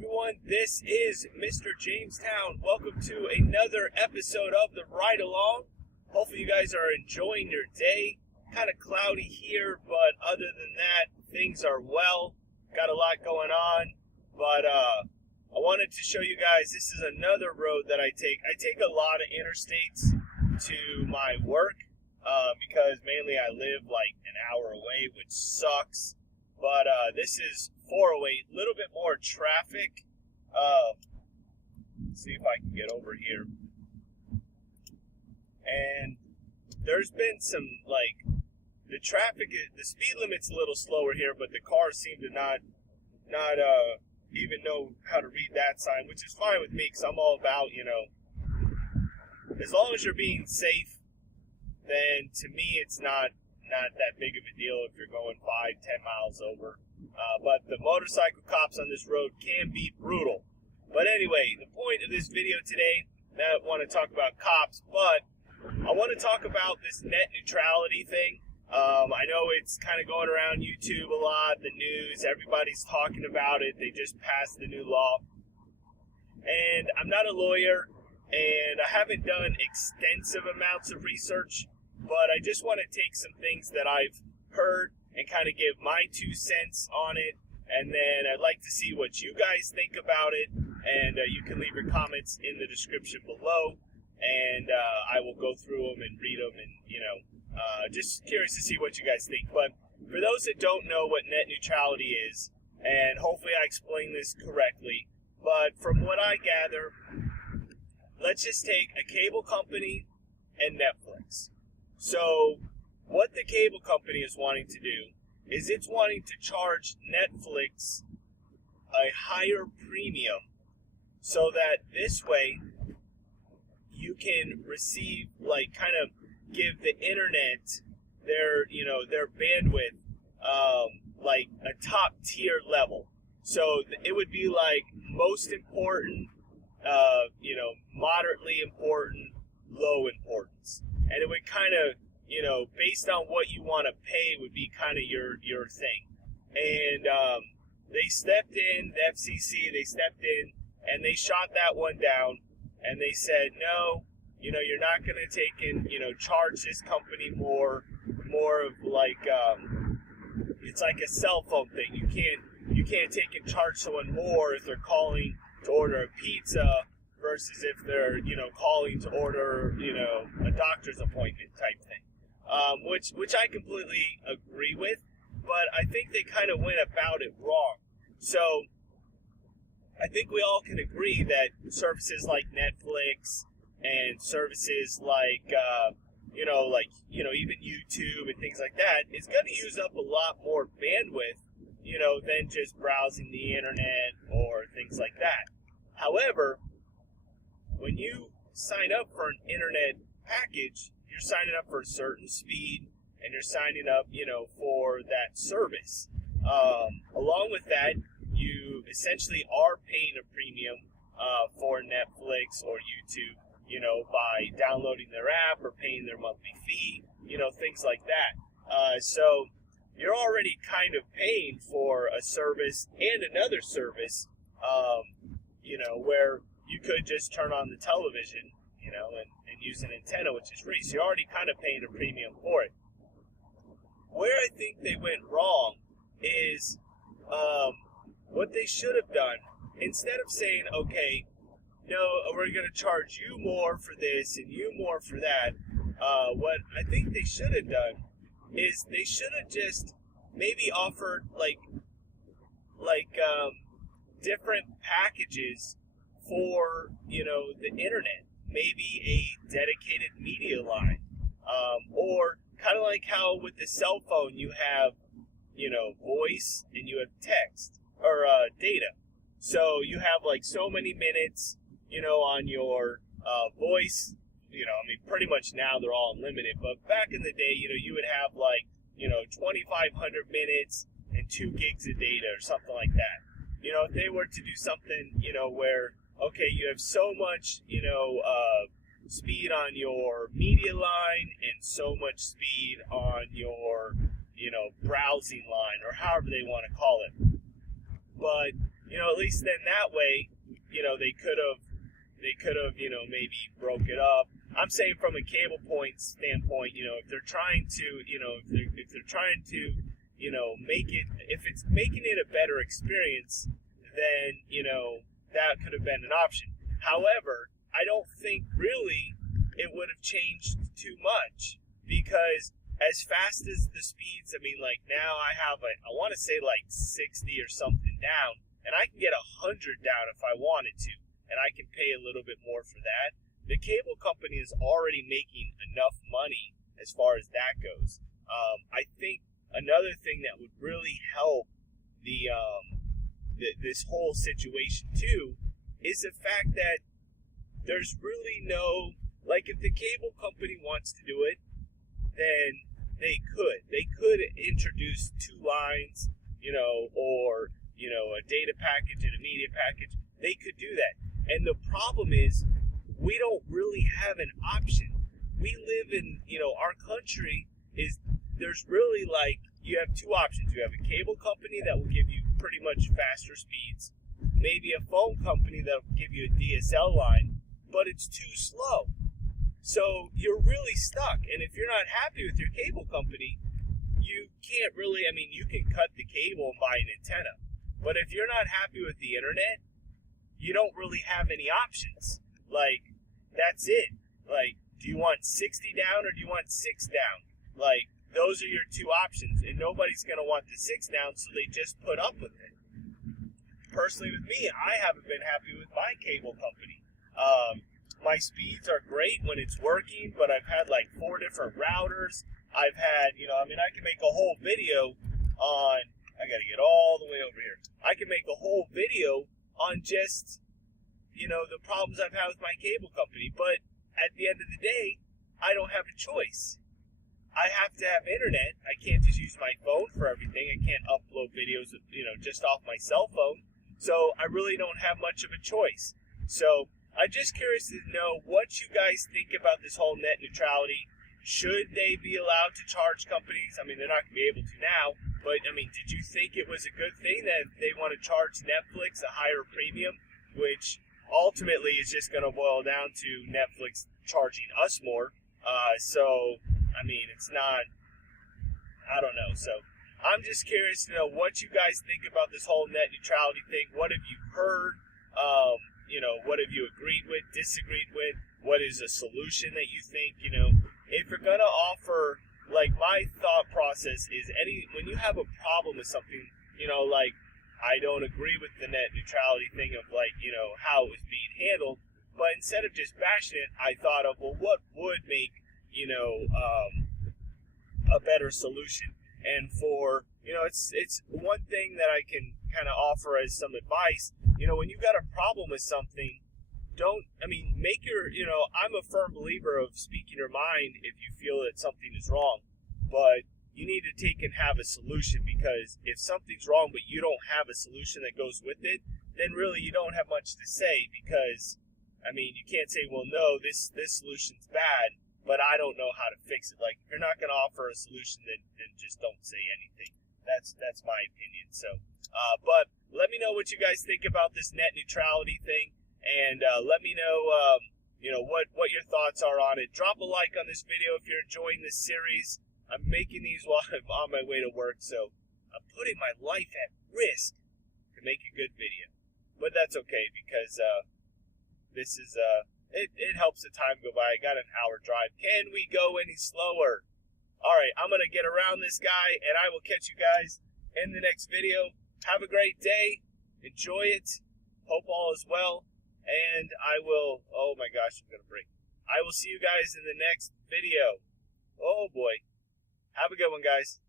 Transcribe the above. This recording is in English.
everyone, this is Mr. Jamestown. Welcome to another episode of the Ride Along. Hopefully you guys are enjoying your day. Kind of cloudy here, but other than that, things are well. Got a lot going on, but I wanted to show you guys, this is another road that I take. I take a lot of interstates to my work because mainly I live like an hour away, which sucks. But this is 408, a little bit more traffic. Let's see if I can get over here. And there's been some, like, the speed limit's a little slower here, but the cars seem to not even know how to read that sign, which is fine with me, because I'm all about, as long as you're being safe, then to me it's not that big of a deal if you're going 5-10 miles over. But the motorcycle cops on this road can be brutal. But anyway, the point of this video today, I want to talk about cops, but I want to talk about this net neutrality thing. I know it's kind of going around YouTube a lot, the news, everybody's talking about it. They just passed the new law. And I'm not a lawyer, and I haven't done extensive amounts of research, but I just want to take some things that I've heard and kind of give my 2 cents on it, and then I'd like to see what you guys think about it, and you can leave your comments in the description below, and I will go through them and read them, and just curious to see what you guys think. But for those that don't know what net neutrality is, and hopefully I explained this correctly, but from what I gather, let's just take a cable company and Netflix. So what the cable company is wanting to do is it's wanting to charge Netflix a higher premium so that this way you can receive, like, kind of give the internet their bandwidth, like a top tier level. So it would be like most important, moderately important, low importance. And it would kind of, based on what you want to pay would be kind of your thing. And they stepped in, the FCC, they stepped in, and they shot that one down, and they said, no, you're not going to take in, charge this company more of like, it's like a cell phone thing. You can't take and charge someone more if they're calling to order a pizza versus if they're, calling to order, a doctor's appointment type thing. Which I completely agree with, but I think they kind of went about it wrong. So I think we all can agree that services like Netflix and services like, even YouTube and things like that is going to use up a lot more bandwidth, than just browsing the internet or things like that. However, when you sign up for an internet package, you're signing up for a certain speed, and you're signing up, for that service. Along with that, you essentially are paying a premium for Netflix or YouTube, by downloading their app or paying their monthly fee, things like that. So you're already kind of paying for a service and another service, where you could just turn on the television, and use an antenna, which is free. So you're already kind of paying a premium for it. Where I think they went wrong is what they should have done. Instead of saying, okay, no, we're going to charge you more for this and you more for that, what I think they should have done is they should have just maybe offered like different packages for, the internet. Maybe a dedicated media line, or kind of like how with the cell phone you have, voice and you have text or data. So you have like so many minutes, on your voice. Pretty much now they're all unlimited, but back in the day, you would have like 2,500 minutes and 2 gigs of data or something like that. If they were to do something, where okay, you have so much, speed on your media line and so much speed on your, browsing line, or however they want to call it. But at least then that way, they could have, maybe broke it up. I'm saying from a cable point standpoint, if they're trying to, if they're trying to, make it, if it's making it a better experience, then, that could have been an option. However, I don't think really it would have changed too much, because as fast as the speeds, I mean, like now I have I want to say like 60 or something down, and I can get 100 down if I wanted to, and I can pay a little bit more for that. The cable company is already making enough money as far as that goes. I think another thing that would really help this whole situation too is the fact that there's really no, like, if the cable company wants to do it, then they could introduce 2 lines, or a data package and a media package. They could do that. And the problem is, we don't really have an option. We live in, our country is, there's really like, you have 2 options. You have a cable company that will give you pretty much faster speeds, maybe a phone company that will give you a DSL line, but it's too slow. So you're really stuck. And if you're not happy with your cable company, you can't really, you can cut the cable and buy an antenna. But if you're not happy with the internet, you don't really have any options. Like, that's it. Like, do you want 60 down or do you want 6 down? Like, those are your 2 options, and nobody's going to want the 6 down, so they just put up with it. Personally, with me, I haven't been happy with my cable company. My speeds are great when it's working, but I've had like 4 different routers. I've had, I can make a whole video on, I got to get all the way over here. I can make a whole video on just, the problems I've had with my cable company. But at the end of the day, I don't have a choice. I have to have internet. I can't just use my phone for everything. I can't upload videos, just off my cell phone. So I really don't have much of a choice. So I'm just curious to know what you guys think about this whole net neutrality. Should they be allowed to charge companies? They're not going to be able to now. But, did you think it was a good thing that they want to charge Netflix a higher premium, which ultimately is just going to boil down to Netflix charging us more? It's not, I don't know. So I'm just curious to know what you guys think about this whole net neutrality thing. What have you heard? What have you agreed with, disagreed with? What is a solution that you think, if you're going to offer, like, my thought process is when you have a problem with something, like, I don't agree with the net neutrality thing of, like, how it was being handled, but instead of just bashing it, I thought of, well, what would make, a better solution? And for, it's one thing that I can kind of offer as some advice. When you've got a problem with something, make your, I'm a firm believer of speaking your mind if you feel that something is wrong, but you need to take and have a solution, because if something's wrong but you don't have a solution that goes with it, then really you don't have much to say, because, you can't say, well, no, this solution's bad, but I don't know how to fix it. Like, if you're not going to offer a solution, then just don't say anything. That's my opinion. So, but let me know what you guys think about this net neutrality thing, and let me know, what your thoughts are on it. Drop a like on this video if you're enjoying this series. I'm making these while I'm on my way to work, so I'm putting my life at risk to make a good video. But that's okay, because this is it helps the time go by. I got an hour drive. Can we go any slower? All right, I'm going to get around this guy, and I will catch you guys in the next video. Have a great day. Enjoy it. Hope all is well. And I will, oh my gosh, I'm going to break. I will see you guys in the next video. Oh boy. Have a good one, guys.